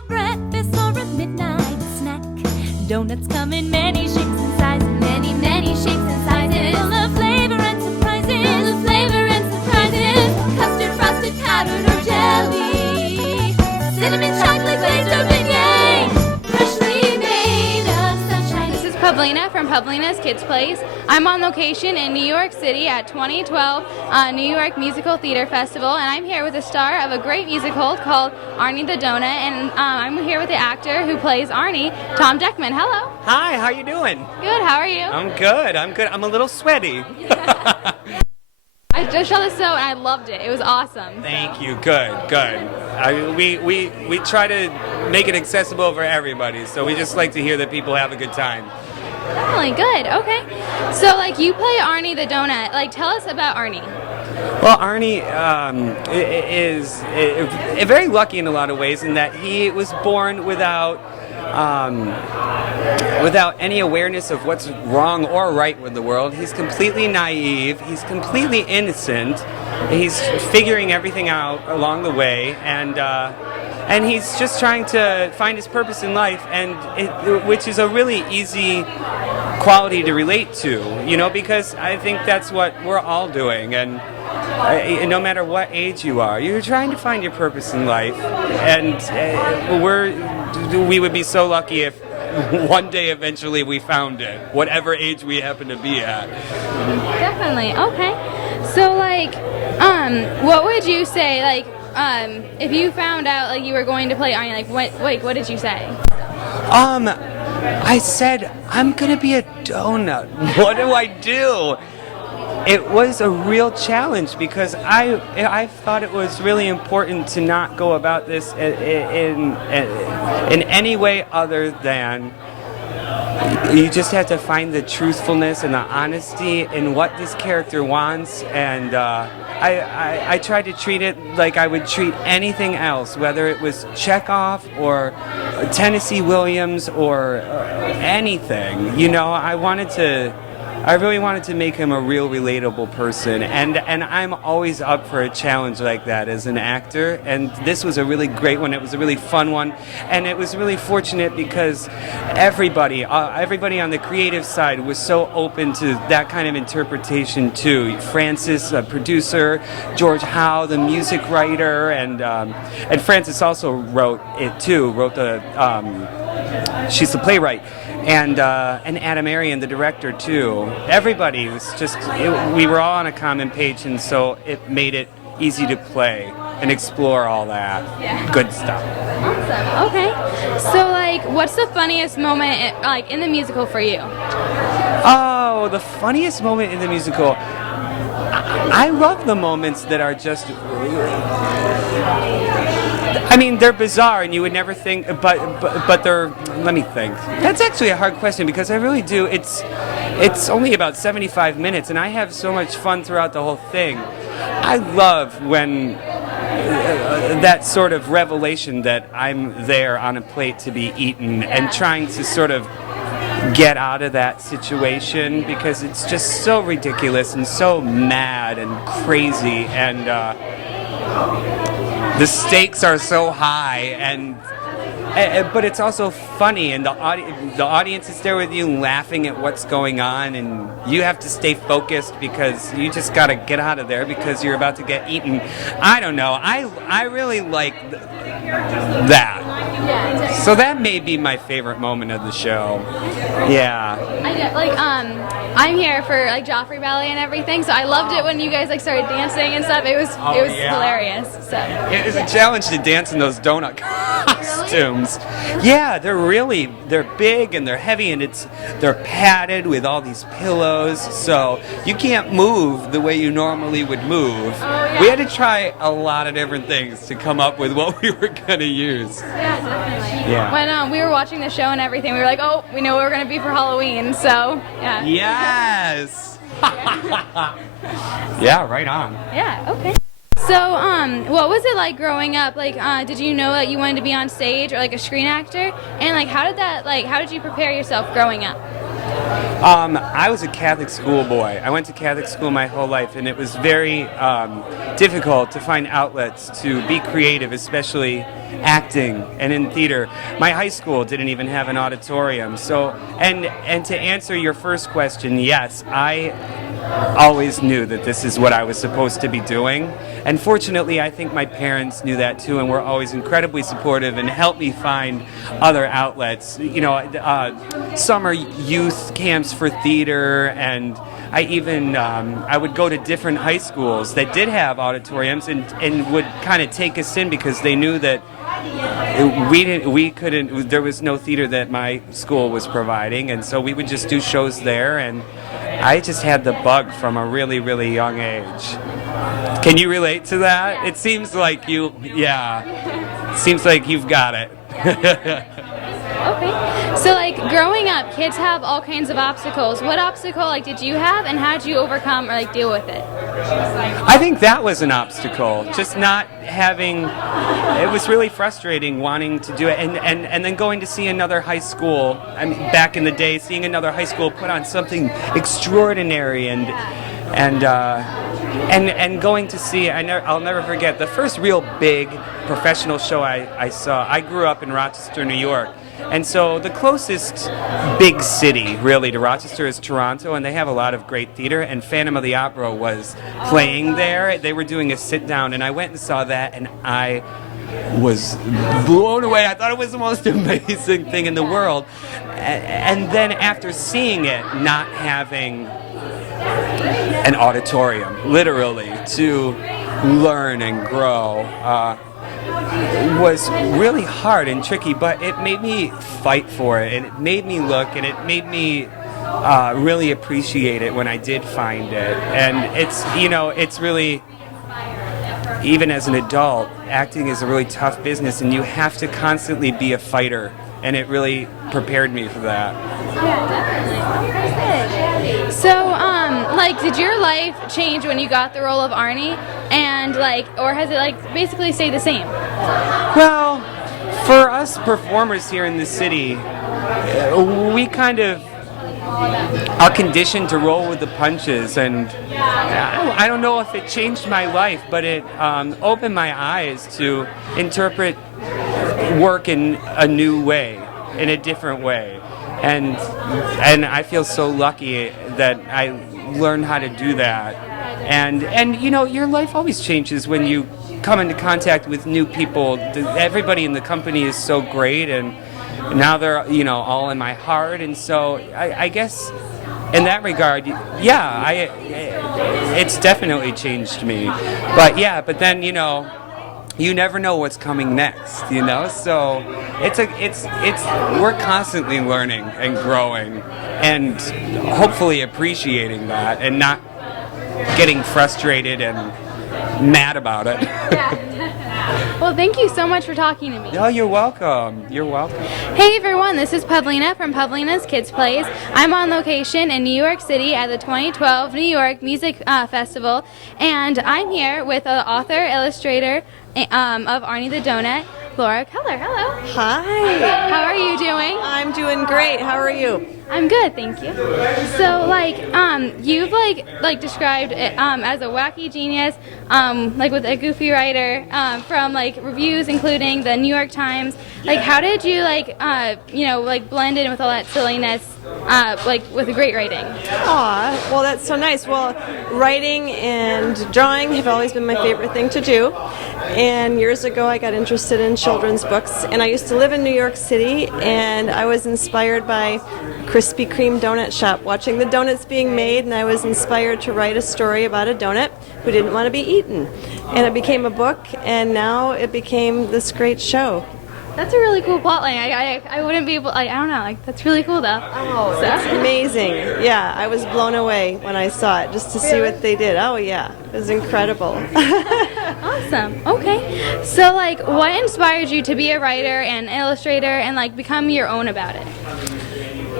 for breakfast or a midnight snack. Donuts come in many shapes and sizes, many, many shapes and sizes. Full of flavor and surprises, full of flavor and surprises. Custard, frosted, powdered, or jelly. Cinnamon, chocolate, glazed, or beignet. Freshly made of sunshine. This is Pavlina from Pavlina's Kids Place. I'm on location in New York City at 2012 New York Musical Theater Festival, and I'm here with the star of a great musical called Arnie The Doughnut, and I'm here with the actor who plays Arnie, Tom Deckman. Hello. Hi, how you doing? Good, how are you? I'm good. I'm a little sweaty. I just saw the show and I loved it. It was awesome. Thank you. Good. We try to make it accessible for everybody, so we just like to hear that people have a good time. Definitely, good. Okay. So, you play Arnie the Doughnut. Tell us about Arnie. Well, Arnie is very lucky in a lot of ways in that he was born without any awareness of what's wrong or right with the world. He's completely naive. He's completely innocent. He's figuring everything out along the way, and he's just trying to find his purpose in life, which is a really easy quality to relate to, because I think that's what we're all doing, and no matter what age you are, you're trying to find your purpose in life, and we would be so lucky if one day eventually we found it, whatever age we happen to be at. Definitely. Okay. So, what would you say, if you found out, you were going to play Arnie, what did you say? I said, I'm gonna be a donut. What do I do? It was a real challenge because I thought it was really important to not go about this in any way other than you just have to find the truthfulness and the honesty in what this character wants, and I tried to treat it like I would treat anything else, whether it was Chekhov or Tennessee Williams or anything. I really wanted to make him a real relatable person, and I'm always up for a challenge like that as an actor, and this was a really great one. It was a really fun one, and it was really fortunate because everybody on the creative side was so open to that kind of interpretation too. Francis, a producer, George Howe, the music writer, and Francis also wrote it too, she's the playwright. And Adam Arian, the director, too. Everybody was we were all on a common page, and so it made it easy to play and explore all that good stuff. Awesome. Okay. So, what's the funniest moment, in the musical for you? Oh, the funniest moment in the musical. I love the moments that are just... they're bizarre, and you would never think, but they're. Let me think. That's actually a hard question because I really do. It's only about 75 minutes, and I have so much fun throughout the whole thing. I love when that sort of revelation that I'm there on a plate to be eaten, and trying to sort of get out of that situation because it's just so ridiculous and so mad and crazy, and the stakes are so high, but it's also funny, and the audience is there with you laughing at what's going on, and you have to stay focused because you just got to get out of there because you're about to get eaten. I don't know. I really like that. So that may be my favorite moment of the show. Yeah. I'm here for Joffrey Ballet and everything, so I loved it when you guys started dancing and stuff. It was hilarious. So it was a challenge to dance in those donut costumes. Really? Yeah, they're big and they're heavy, and they're padded with all these pillows, so you can't move the way you normally would move. Oh, yeah. We had to try a lot of different things to come up with what we were gonna use. Yeah, definitely. Yeah. When we were watching the show and everything, we were like, oh, we know what we're gonna be for Halloween. So yeah. Yes. Yeah, right on. Yeah. Okay. So, what was it like growing up? Did you know that you wanted to be on stage or a screen actor? And how did you prepare yourself growing up? I was a Catholic schoolboy. I went to Catholic school my whole life, and it was very difficult to find outlets to be creative, especially acting and in theater. My high school didn't even have an auditorium. So, and to answer your first question, yes, I always knew that this is what I was supposed to be doing. And fortunately, I think my parents knew that too, and were always incredibly supportive and helped me find other outlets. You know, summer youth camps for theater, and I even I would go to different high schools that did have auditoriums and would kind of take us in because they knew that there was no theater that my school was providing, and so we would just do shows there, and I just had the bug from a really, really young age. Can you relate to that? Yeah. It seems like seems like you've got it. Okay. So, like, growing up, kids have all kinds of obstacles. What obstacle, like, did you have, and how did you overcome or, like, deal with it? I think that was an obstacle. Just not having. It was really frustrating wanting to do it, and then going to see another high school. I mean, back in the day, seeing another high school put on something extraordinary and going to see. I'll never forget the first real big professional show I saw. I grew up in Rochester, New York. And so the closest big city, really, to Rochester is Toronto, and they have a lot of great theater, and Phantom of the Opera was playing there. They were doing a sit-down, and I went and saw that, and I was blown away. I thought it was the most amazing thing in the world. And then after seeing it, not having an auditorium, literally, to learn and grow, was really hard and tricky, but it made me fight for it, and it made me look, and it made me really appreciate it when I did find it. And it's really, even as an adult, acting is a really tough business, and you have to constantly be a fighter, and it really prepared me for that. So, did your life change when you got the role of Arnie, and or has it basically stayed the same? Well, for us performers here in the city, we kind of are conditioned to roll with the punches, and I don't know if it changed my life, but it opened my eyes to interpret work in a new way, in a different way. And I feel so lucky that I learned how to do that. And your life always changes when you come into contact with new people. Everybody in the company is so great, and now they're all in my heart. And so I guess in that regard, it's definitely changed me. But then you never know what's coming next, So we're constantly learning and growing, and hopefully appreciating that, and not getting frustrated and mad about it. Well, thank you so much for talking to me. Oh, you're welcome. You're welcome. Hey everyone, this is Pavlina from Pavlina's Kids Plays. I'm on location in New York City at the 2012 New York Music Festival, and I'm here with the author, illustrator of Arnie The Doughnut, Laurie Keller. Hello. Hi. How are you doing? I'm doing great. How are you? I'm good, thank you. So, you've described it as a wacky genius, with a goofy writer, from reviews including the New York Times. How did you blend in with all that silliness, with the great writing? Aw, well, that's so nice. Well, writing and drawing have always been my favorite thing to do. And years ago, I got interested in children's books, and I used to live in New York City, and I was inspired by Krispy Kreme donut shop, watching the donuts being made, and I was inspired to write a story about a donut who didn't want to be eaten. And it became a book, and now it became this great show. That's a really cool plotline. I wouldn't be able, I don't know, that's really cool though. Oh, that's amazing. Yeah, I was blown away when I saw it, just to see what they did. Oh yeah, it was incredible. Awesome. Okay. So what inspired you to be a writer and illustrator and become your own about it?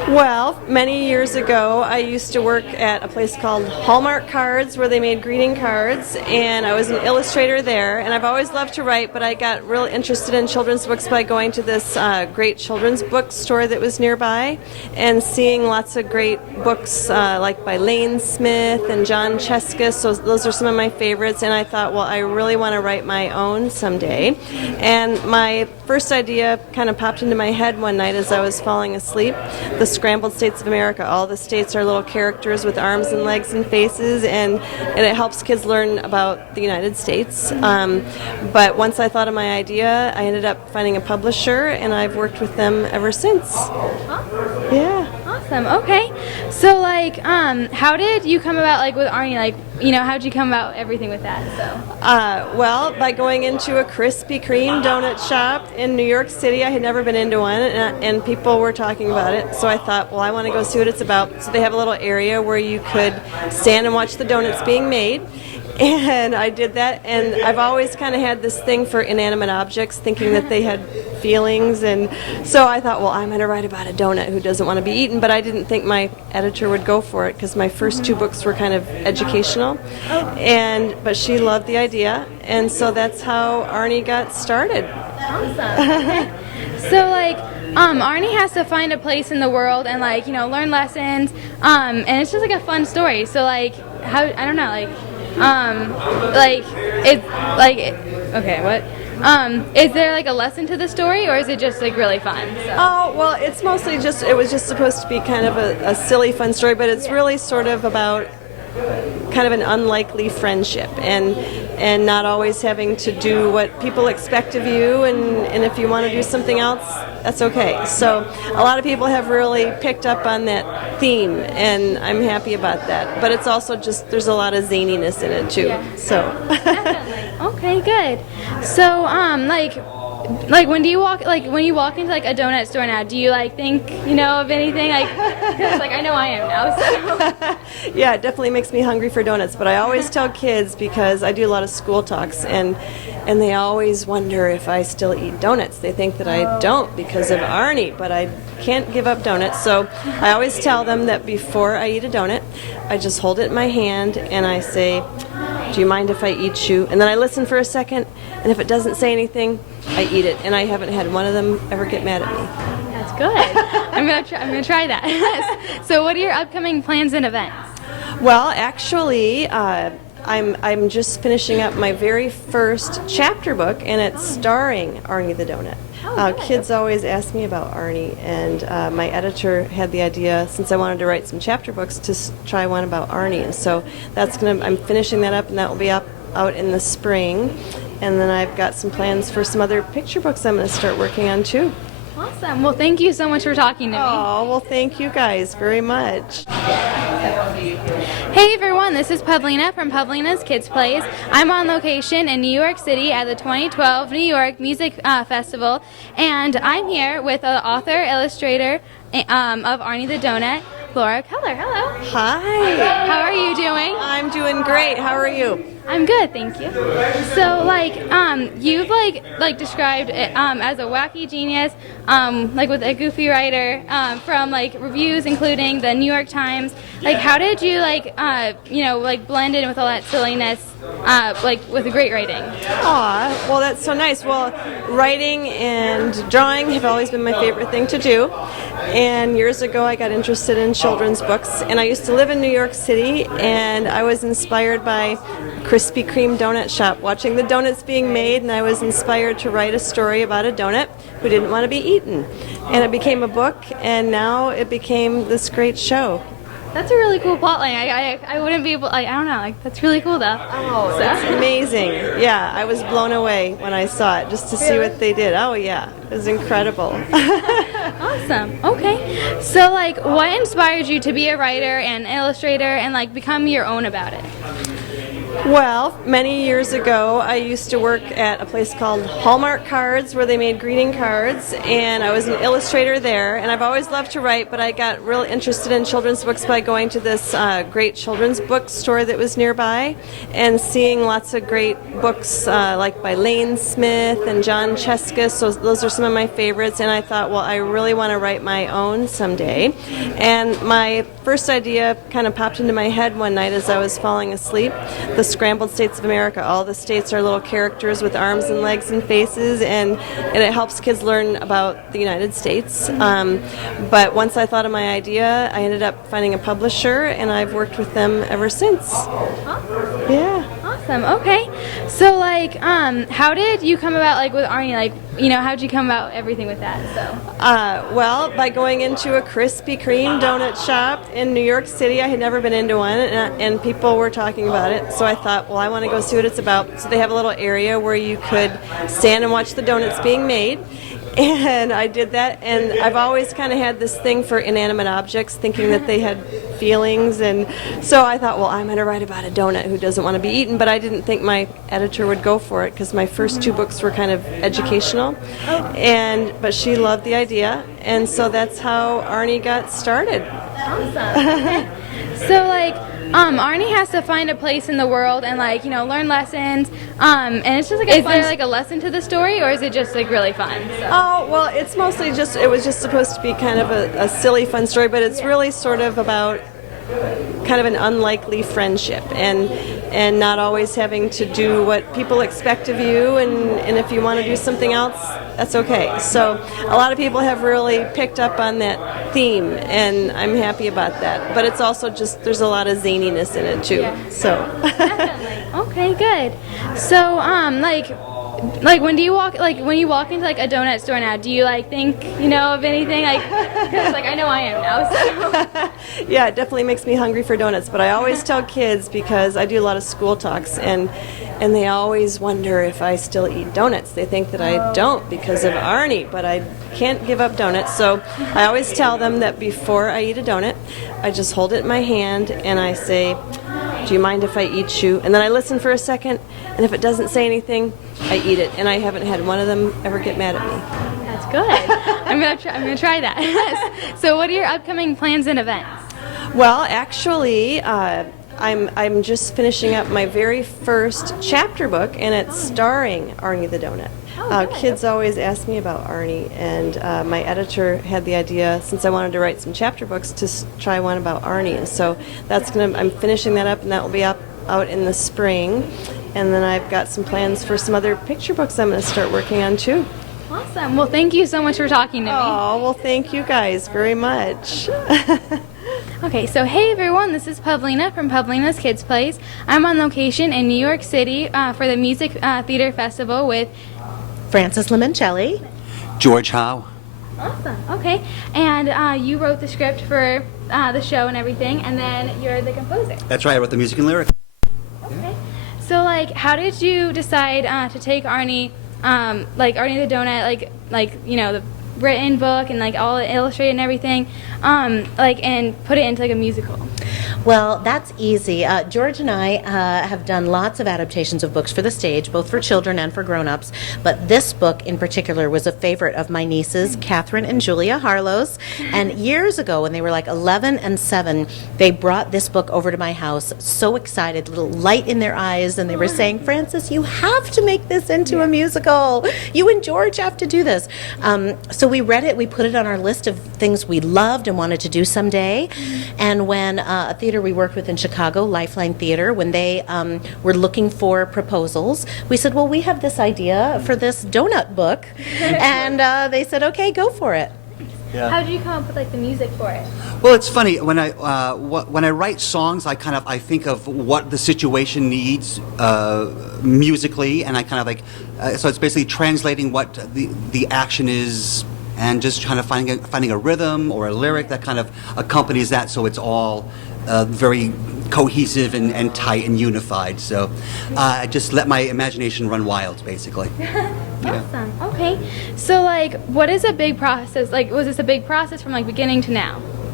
Well, many years ago, I used to work at a place called Hallmark Cards where they made greeting cards, and I was an illustrator there. And I've always loved to write, but I got real interested in children's books by going to this great children's bookstore that was nearby and seeing lots of great books like by Lane Smith and John Cheska. So those are some of my favorites, and I thought, well, I really want to write my own someday. And my first idea kind of popped into my head one night as I was falling asleep. The Scrambled States of America. All the states are little characters with arms and legs and faces, and it helps kids learn about the United States. But once I thought of my idea, I ended up finding a publisher, and I've worked with them ever since. Yeah. Awesome. Okay. So, like, how did you come about, like, with Arnie? Like, you know, how did you come about everything with that? So. Well, by going into a Krispy Kreme donut shop in New York City. I had never been into one, and people were talking about it. So I thought, well, I want to go see what it's about. So they have a little area where you could stand and watch the donuts being made. And I did that, and I've always kind of had this thing for inanimate objects, thinking that they had feelings, and so I thought, well, I'm going to write about a donut who doesn't want to be eaten, but I didn't think my editor would go for it because my first two books were kind of educational, but she loved the idea, and so that's how Arnie got started. Awesome. So, like, Arnie has to find a place in the world and, like, you know, learn lessons, and it's just, like, a fun story. So, like, how, I don't know, like, okay, what? Is there like a lesson to the story, or is it just like really fun? So. Oh, well, it's mostly just, it was just supposed to be kind of a silly, fun story, but it's really sort of about kind of an unlikely friendship and not always having to do what people expect of you, and if you want to do something else, that's okay. So a lot of people have really picked up on that theme, and I'm happy about that. But it's also just, there's a lot of zaniness in it too. Yeah. So Definitely. Okay, good. So like when you walk into like a donut store now, do you like think, you know, of anything, like, because like I know I am now, so. Yeah, it definitely makes me hungry for donuts, but I always tell kids, because I do a lot of school talks, and they always wonder if I still eat donuts. They think that I don't because of Arnie, but I can't give up donuts. So I always tell them that before I eat a donut, I just hold it in my hand and I say, do you mind if I eat you? And then I listen for a second, and if it doesn't say anything, I eat it. And I haven't had one of them ever get mad at me. That's good. I'm gonna try that. So what are your upcoming plans and events? Well, actually, I'm just finishing up my very first chapter book, and it's starring Arnie the Doughnut. Kids always ask me about Arnie, and my editor had the idea, since I wanted to write some chapter books, to try one about Arnie. And so I'm finishing that up, and that will be out in the spring. And then I've got some plans for some other picture books I'm going to start working on too. Awesome. Well, thank you so much for talking to me. Oh, well, thank you guys very much. Hey everyone, this is Pavlina from Pavlina's Kids Plays. I'm on location in New York City at the 2012 New York Music Festival, and I'm here with the author, illustrator of Arnie the Doughnut, Laurie Keller. Hello. Hi. How are you doing? I'm doing great. How are you? I'm good, thank you. So, like, you've like described it, as a wacky genius, like with a goofy writer, from like reviews, including the New York Times. Like, how did you blend in with all that silliness, like with the great writing? Aw, well, that's so nice. Well, writing and drawing have always been my favorite thing to do. And years ago, I got interested in children's books. And I used to live in New York City, and I was inspired by Krispy Kreme donut shop, watching the donuts being made, and I was inspired to write a story about a donut who didn't want to be eaten. And it became a book, and now it became this great show. That's a really cool plotline. I wouldn't be able, I don't know, like, that's really cool though. Oh, that's amazing. Yeah, I was blown away when I saw it, just to see what they did. Oh yeah, it was incredible. Awesome. Okay. So, like, what inspired you to be a writer and illustrator and like become your own about it? Well, many years ago, I used to work at a place called Hallmark Cards where they made greeting cards, and I was an illustrator there. And I've always loved to write, but I got real interested in children's books by going to this great children's bookstore that was nearby and seeing lots of great books like by Lane Smith and John Cheska. So those are some of my favorites, and I thought, well, I really want to write my own someday. And my first idea kind of popped into my head one night as I was falling asleep. The Scrambled States of America. All the states are little characters with arms and legs and faces, and it helps kids learn about the United States. But once I thought of my idea, I ended up finding a publisher, and I've worked with them ever since. Awesome. Yeah. Awesome. Okay. So, like, how did you come about, like, with Arnie? Like, you know, how did you come about everything with that? So. Well, by going into a Krispy Kreme donut shop in New York City. I had never been into one, and people were talking about it. So I thought, well, I want to go see what it's about. So they have a little area where you could stand and watch the donuts being made. And I did that, and I've always kind of had this thing for inanimate objects, thinking that they had feelings, and so I thought, well, I'm going to write about a donut who doesn't want to be eaten, but I didn't think my editor would go for it, because my first two books were kind of educational, but she loved the idea, and so that's how Arnie got started. Awesome. So, like, Arnie has to find a place in the world and, like, you know, learn lessons. And it's just like, is there like a lesson to the story, or is it just like really fun? So. Oh, well, it's mostly it was just supposed to be kind of a silly, fun story, but it's really sort of about kind of an unlikely friendship and not always having to do what people expect of you, and if you want to do something else, that's okay. So a lot of people have really picked up on that theme, and I'm happy about that. But it's also just, there's a lot of zaniness in it too. Yeah. So definitely. Okay, good. So like when you walk into like a donut store now, do you like think, you know, of anything, like, because like I know I am now, so. Yeah, it definitely makes me hungry for donuts, but I always tell kids, because I do a lot of school talks, and they always wonder if I still eat donuts. They think that I don't because of Arnie, but I can't give up donuts. So I always tell them that before I eat a donut, I just hold it in my hand and I say, do you mind if I eat you? And then I listen for a second, and if it doesn't say anything, I eat it. And I haven't had one of them ever get mad at me. That's good. I'm gonna try that. So what are your upcoming plans and events? Well, actually, I'm just finishing up my very first chapter book, and it's starring Arnie the Doughnut. Kids always ask me about Arnie, and my editor had the idea, since I wanted to write some chapter books, to try one about Arnie. And so I'm finishing that up, and that will be out in the spring. And then I've got some plans for some other picture books I'm going to start working on too. Awesome. Well, thank you so much for talking to me. Oh, well, thank you guys very much. Okay, so hey everyone, this is Pavlina from Pavlina's Kids Place. I'm on location in New York City for the Music Theater Festival with Francis Limoncelli. George Howe. Awesome. Okay, and you wrote the script for the show and everything, and then you're the composer. That's right, I wrote the music and lyrics. Okay. So, like, how did you decide to take Arnie, like Arnie the Doughnut, like you know, the written book and like all illustrated and everything, like, and put it into like a musical? Well, that's easy. George and I have done lots of adaptations of books for the stage, both for children and for grown-ups, but this book in particular was a favorite of my nieces, Catherine and Julia Harlow's, and years ago when they were like 11 and 7, they brought this book over to my house, so excited, little light in their eyes, and they were saying, Francis, you have to make this into a musical. You and George have to do this. So we read it, we put it on our list of things we loved and wanted to do someday, and when a theater we worked with in Chicago, Lifeline Theater, when they were looking for proposals, we said, well, we have this idea for this donut book, and they said, okay, go for it. Yeah. How did you come up with like the music for it? Well, it's funny when I write songs, I think of what the situation needs musically, and I kind of like so it's basically translating what the action is, and just kind of finding a rhythm or a lyric that kind of accompanies that, so it's all very cohesive and tight and unified. So I just let my imagination run wild, basically. Awesome. Okay. So, like, what is a big process? Like, was this a big process from like beginning to now?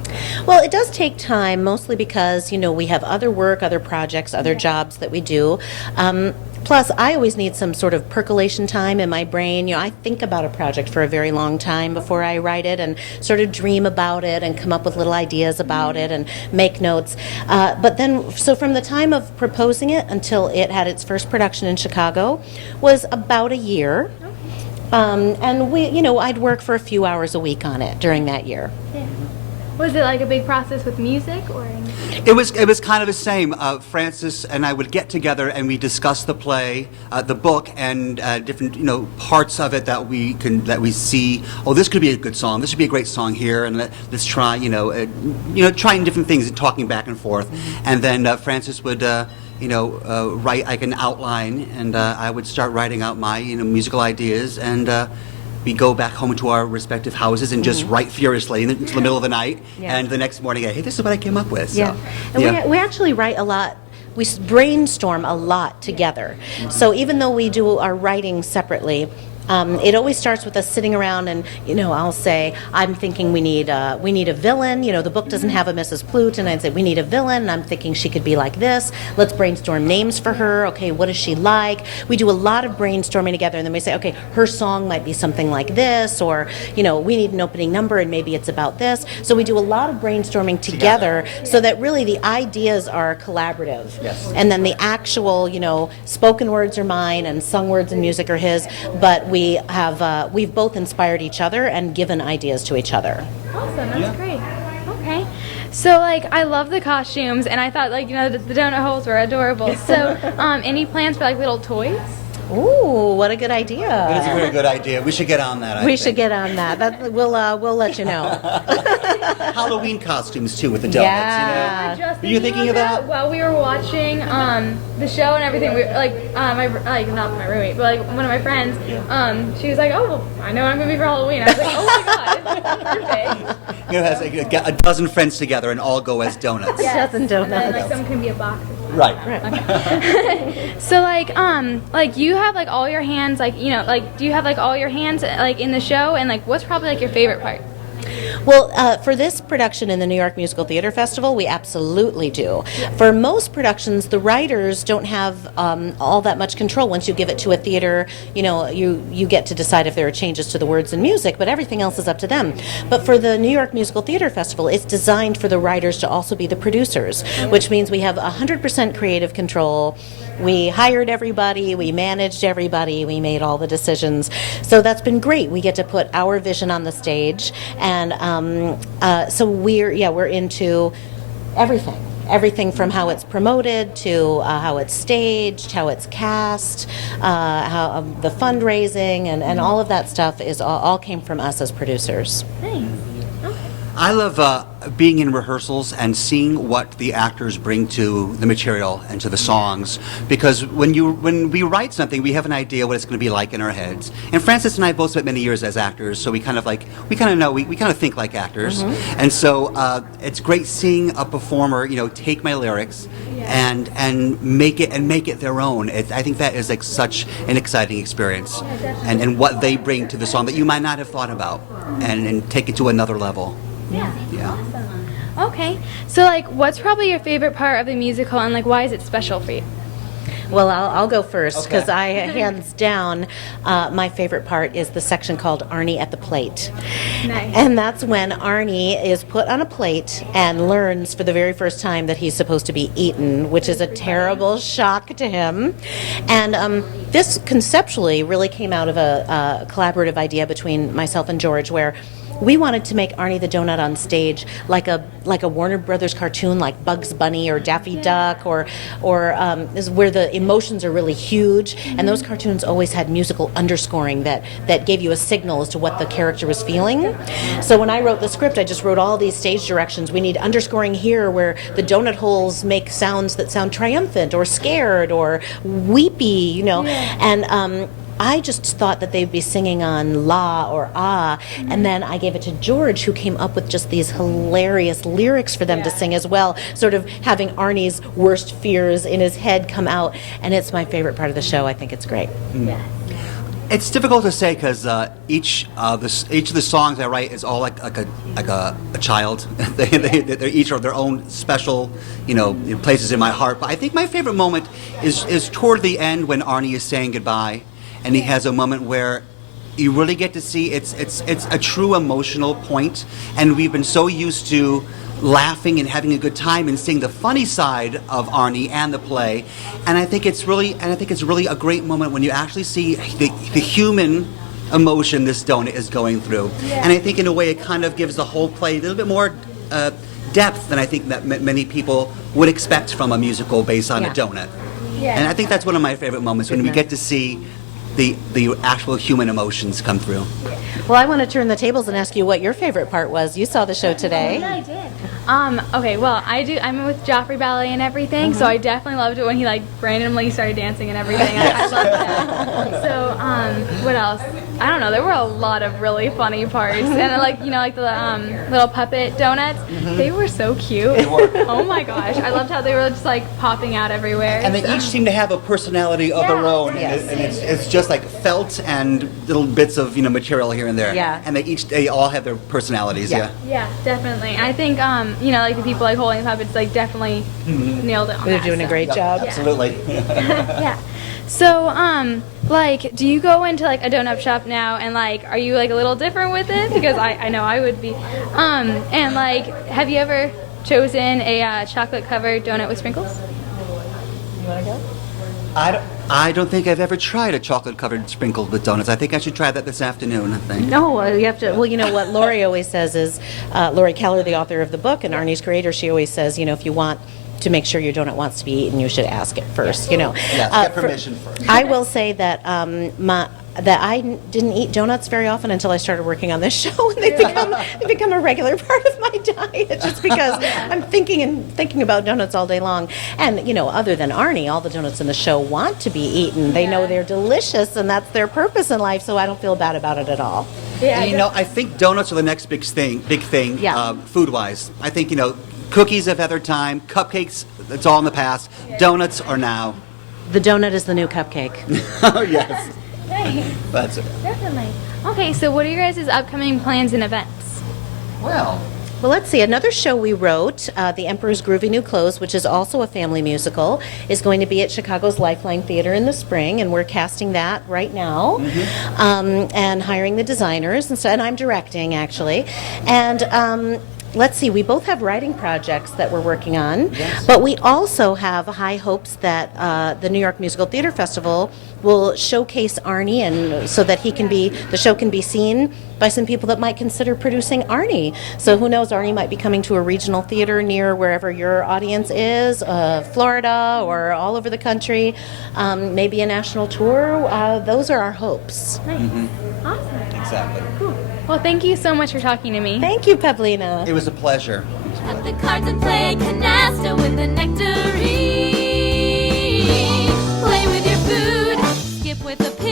Well, it does take time, mostly because, we have other work, other projects, other jobs that we do. Plus, I always need some sort of percolation time in my brain. I think about a project for a very long time before I write it and sort of dream about it and come up with little ideas about it and make notes. But then, so from the time of proposing it until it had its first production in Chicago was about a year. And I'd work for a few hours a week on it during that year. Yeah. Was it like a big process with music, or? It was kind of the same. Francis and I would get together and we discuss the play, the book, and different parts of it that we see. Oh, this could be a good song. This would be a great song here, and let's try trying different things and talking back and forth. And then Francis would write like an outline, and I would start writing out my musical ideas, and we go back home to our respective houses and just write furiously until the middle of the night. Yeah. And the next morning, hey, this is what I came up with. Yeah, So, and we actually write a lot. We brainstorm a lot together. So even though we do our writing separately, it always starts with us sitting around and, I'll say, I'm thinking we need a villain. The book doesn't have a Mrs. Plute, and I'd say, we need a villain, and I'm thinking she could be like this. Let's brainstorm names for her. Okay, what is she like? We do a lot of brainstorming together, and then we say, okay, her song might be something like this, or, we need an opening number, and maybe it's about this. So we do a lot of brainstorming together so that really the ideas are collaborative. Yes. And then the actual, spoken words are mine, and sung words and music are his, but we've both inspired each other and given ideas to each other. Awesome, that's great. Okay. So, I love the costumes, and I thought, the donut holes were adorable. So, any plans for, little toys? Ooh, what a good idea. That is a very good idea. We should get on that, I think. We should get on that. We'll let you know. Halloween costumes, too, with the donuts, Yeah. Were you thinking of that? While we were watching the show and everything, we not my roommate, but one of my friends, she was like, "Oh, well, I know what I'm gonna be for Halloween." I was like, "Oh my god, perfect!" Has a dozen friends together and all go as donuts. Yes. Dozen donuts. And then, some can be a box. Right. So you have all your hands do you have all your hands in the show, and what's probably your favorite part? Well, for this production in the New York Musical Theater Festival, we absolutely do. For most productions, the writers don't have all that much control. Once you give it to a theater, you get to decide if there are changes to the words and music, but everything else is up to them. But for the New York Musical Theater Festival, it's designed for the writers to also be the producers, which means we have 100% creative control. We hired everybody, we managed everybody, we made all the decisions. So that's been great. We get to put our vision on the stage, and so we're into everything. Everything from how it's promoted to how it's staged, how it's cast, how the fundraising, and all of that stuff is all came from us as producers. Nice. I love being in rehearsals and seeing what the actors bring to the material and to the songs, because when we write something, we have an idea what it's going to be like in our heads. And Francis and I both spent many years as actors, so we kind of think like actors. Mm-hmm. And so it's great seeing a performer, take my lyrics and make it their own. I think that is such an exciting experience, and what they bring to the song that you might not have thought about, and take it to another level. Yeah. Yeah. Okay. So, what's probably your favorite part of the musical, and why is it special for you? Well, I'll go first, because Okay. hands down, my favorite part is the section called Arnie at the Plate. Nice. And that's when Arnie is put on a plate and learns for the very first time that he's supposed to be eaten, which is a terrible shock to him. And this conceptually really came out of a collaborative idea between myself and George, where we wanted to make Arnie the Doughnut on stage like a Warner Brothers cartoon, like Bugs Bunny or Daffy Duck, or is where the emotions are really huge. And those cartoons always had musical underscoring that gave you a signal as to what the character was feeling. So when I wrote the script, I just wrote all these stage directions. We need underscoring here, where the donut holes make sounds that sound triumphant or scared or weepy, and I just thought that they'd be singing on la or ah, and then I gave it to George, who came up with just these hilarious lyrics for them to sing as well, sort of having Arnie's worst fears in his head come out, and it's my favorite part of the show. I think it's great. Yeah. It's difficult to say because each of the songs I write is all like a child. They each are their own special, places in my heart. But I think my favorite moment is toward the end when Arnie is saying goodbye, and he has a moment where you really get to see it's a true emotional point, and we've been so used to laughing and having a good time and seeing the funny side of Arnie and the play, and I think it's really a great moment when you actually see the human emotion this donut is going through, and I think in a way it kind of gives the whole play a little bit more depth than I think that many people would expect from a musical based on a donut. And I think that's one of my favorite moments when we get to see the actual human emotions come through. Well, I want to turn the tables and ask you what your favorite part was. You saw the show today. Yeah, I did. Okay, well, I'm with Joffrey Ballet and everything, so I definitely loved it when he randomly started dancing and everything. I loved that. So, what else? I don't know. There were a lot of really funny parts, and the little puppet donuts. They were so cute. They were. Oh my gosh, I loved how they were just popping out everywhere. And they each seem to have a personality of their own, and it's just like felt and little bits of material here and there. Yeah. And they all have their personalities. Yeah. Yeah, definitely. I think the people holding the puppets definitely nailed it on They're that doing a stuff. great job. Absolutely. Yeah. So, do you go into a donut shop now and are you a little different with it? Because I know I would be. Have you ever chosen a chocolate covered donut with sprinkles? You want to go? I don't think I've ever tried a chocolate covered sprinkled with donuts. I think I should try that this afternoon. I think. No, you have to. Well, you know what Laurie always says is, Laurie Keller, the author of the book and Arnie's creator, she always says, if you want to make sure your donut wants to be eaten, you should ask it first. Yes, get permission first. I will say that that I didn't eat donuts very often until I started working on this show, and they become a regular part of my diet just because I'm thinking about donuts all day long. And other than Arnie, all the donuts in the show want to be eaten. They know they're delicious, and that's their purpose in life. So I don't feel bad about it at all. Yeah. And, I think donuts are the next big thing, food-wise. I think cookies have had their time. Cupcakes, it's all in the past. Donuts are now. The donut is the new cupcake. Oh yes. Right. That's it. Definitely. Okay, so what are your guys' upcoming plans and events? Well, let's see. Another show we wrote, The Emperor's Groovy New Clothes, which is also a family musical, is going to be at Chicago's Lifeline Theater in the spring, and we're casting that right now, and hiring the designers, and I'm directing, actually. And let's see, we both have writing projects that we're working on, but we also have high hopes that the New York Musical Theater Festival will showcase Arnie, and so that the show can be seen by some people that might consider producing Arnie. So who knows, Arnie might be coming to a regional theater near wherever your audience is, Florida or all over the country, maybe a national tour. Those are our hopes. Nice. Awesome. exactly. Cool. Well, thank you so much for talking to me. Thank you, Pavlina. It was a pleasure. Cut the cards and play canasta with the nectarine. Play with your food, skip with the